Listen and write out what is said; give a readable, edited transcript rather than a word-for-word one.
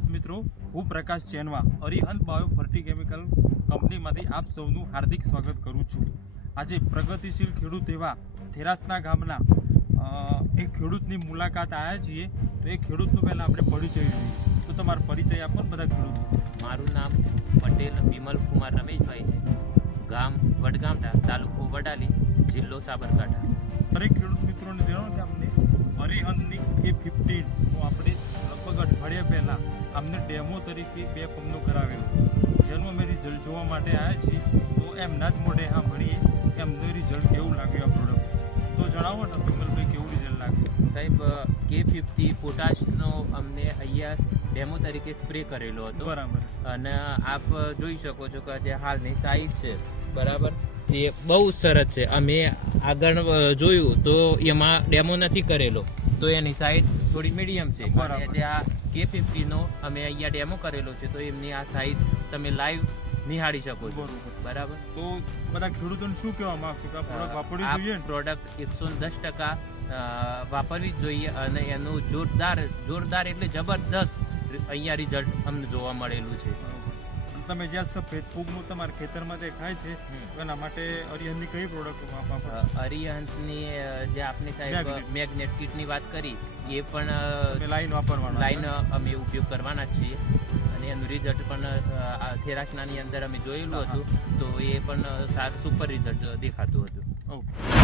મિત્રો, હું પ્રકાશ ચેનવા Arihant bio ફર્ટી chemical કંપનીમાંથી આપ સૌનું હાર્દિક સ્વાગત કરું છું। આજે પ્રગતિશીલ ખેડૂત એવા થેરાસના ગામના એક ખેડૂતની મુલાકાત આવ્યા છીએ। તો એ ખેડૂતનો પહેલાં આપણે પરિચય જોઈએ, તો તમારો પરિચય આપો બધા ખેડૂતો। મારું નામ પટેલ વિમલ કુમાર રમેશભાઈ છે, ગામ વડગામડા, તાલુકો વડાલી, જિલ્લો સાબરકાંઠા। દરેક ખેડૂત મિત્રોને જણાવો કે અમને અરિહંતની K15 આપણે લગભગ અઠવાડિયા પહેલાં અમને ડેમો તરીકે 2 પંપનો કરાવેલો, જેનું અમે રિઝલ્ટ જોવા માટે આવ્યા છીએ। તો એમના જ મોઢે સાંભળીએ કે અમને રિઝલ્ટ કેવું લાગ્યું આ પ્રોડક્ટ। તો જણાવો ને વિમલભાઈ, કેવું રિઝલ્ટ લાગ્યું? સાહેબ, K50 પોટાશનો અમને અહીંયા ડેમો તરીકે સ્પ્રે કરેલો હતો, બરાબર। અને આપ જોઈ શકો છો કે જે હાલની સાઈઝ છે, બરાબર, એ બહુ સરસ છે। અમે આગળ જોયું તો એમાં ડેમો નથી કરેલો, તો એની સાઈઝ થોડી મીડિયમ છે। બરાબર। જે આ K50 નો અમે અહીંયા ડેમો કરેલો છે, તો એમની આ સાઈઝ તમે લાઈવ નિહાળી શકો છો, બરાબર। તો બધા ખેડૂતોને શું કહેવા માંગશો કે આ પ્રોડક્ટ વાપરવી જોઈએ? પ્રોડક્ટ 110% વાપરવી જ જોઈએ, અને એનું જોરદાર એટલે જબરદસ્ત અહીંયા રિઝલ્ટ અમને જોવા મળેલું છે। તમે જ્યાં સફેદ ફૂગનું તમારા ખેતરમાં દેખાય છે, એના માટે અરિહંતની કઈ પ્રોડક્ટ વાપરો? અરિહંતની જે આપની સાહેબ મેગ્નેટ કીટની વાત કરી, એ પણ લાઈન વાપરવાનો, લાઈન અમે ઉપયોગ કરવાના જ છીએ, અને એનું રિઝલ્ટ પણ થેરાસનાની અંદર અમે જોયેલું હતું, તો એ પણ સારું સુપર રિઝલ્ટ દેખાતું હતું। ઓકે।